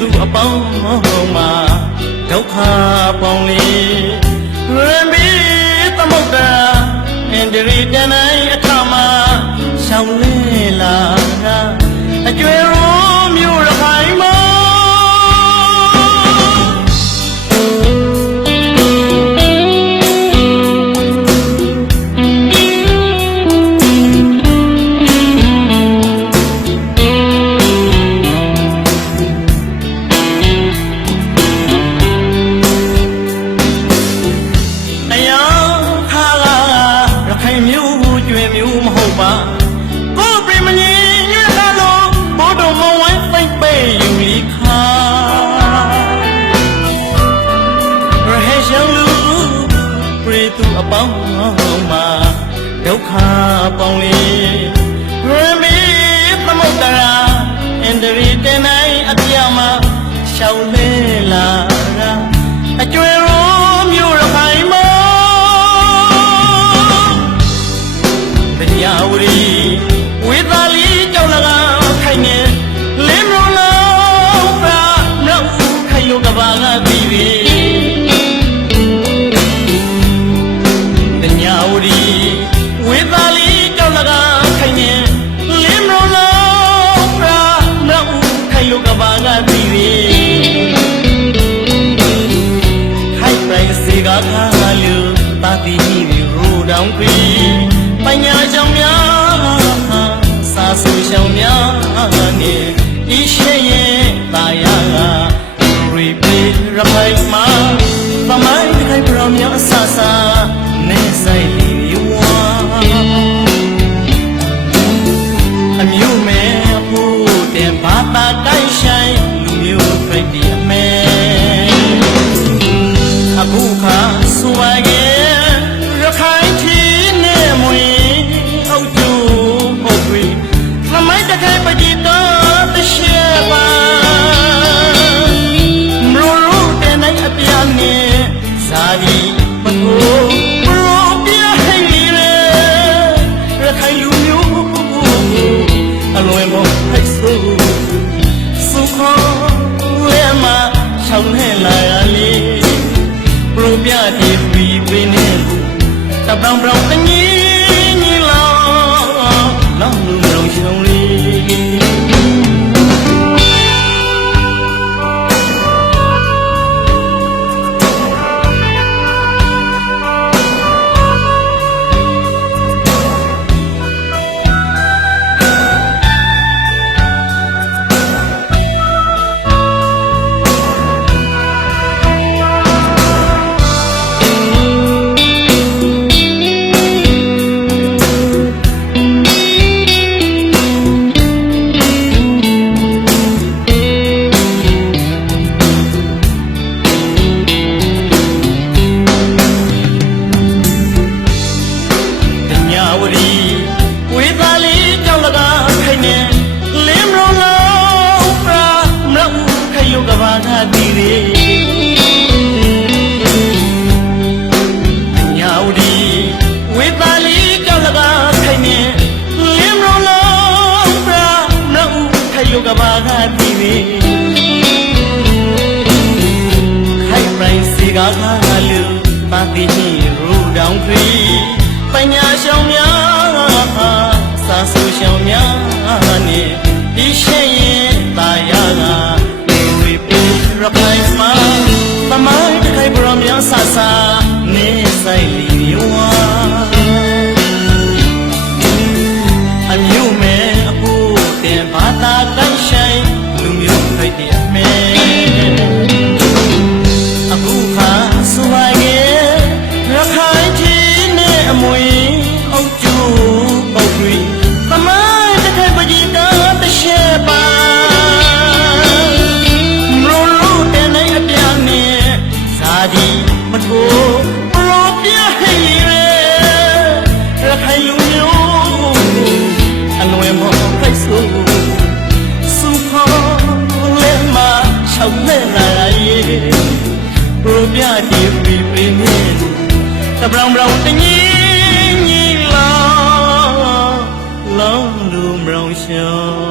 သူအပေါင်းမှာဒုက္ခပေါင်းလေးရံဘီသမုဒ္ဒရာအန္တရီတန်တိုင်းအခါမှာရှောင်းလဲလာအကျွဲရောမြို့ရခိုင်မှာသူအပေါင်းမှာဒုက္ခပေါင်းလေးရမီသမုဒ္ဒရာအန္တရီတန်တိုင်းအပြာမှာရှောင်းလဲလာအကျွဲရောမြို့ရခိုင်မှာတရားဝရီဝေသာလီကြောက်လကားခိုင်နေလင်းမလို့ပါနောက်ခိုင်လို့ကဘာကပြီးပြီဝေသာလီကြောက်လကားခိုင်နေလင်းမလို့ပါနောက်ခိုင်လို့ကဘာကပြီးပြီခိုင်ပိုင်စေကခါလူတာတီရီရူတောင်ခွေပညာကြောင့်များစာဆူရှောင်းများနေဤရှိရဲ့တာယာရီပေရဖိုင်မှာပမိုင်းခိုင်ပရောများဆာစာနေဆိုင်လီဝါအမျိုးမဲဖို့တင်ဘာသာတိုင်းဆိုင်လူမျိုးဖိတ်ပြမဲအခုခါဆိုပါရဲ့ရခိုင်ထီနေမွေအုတ်ကျူပုတ်ပြီးသမိုင်းတခိုင်ပတိတော်တရှိပါမလို့တဲ့နိုင်အပြာနေဇာဒီပကိုအလွယ်ပေါ်ဖိတ်ဆိုးစုခေါ်လဲမှာချောင်းနဲ့လာရလေပရိုပြတီပီပင်းနေတပောင်ပောင်တညီညီလောင်းလူလုံးရှုံးလေးကဘာကတီးပြီခိုင်ပိုင်စီကခါလူပါတီဟီရူတောင်ခွေပညာရှောင်းများစာဆူရှောင်းများနေဒီရှိရင်တာယာကရီပီရခိုင်မှာတမိုင်းခိုင်ပရောများဆာဆာနေဆိုင်လီ ပရိုပြတီပီပင်းနေတပရောင်ပရောင်တငင်းငင်းလာလောင်းလူမရောင်ရှော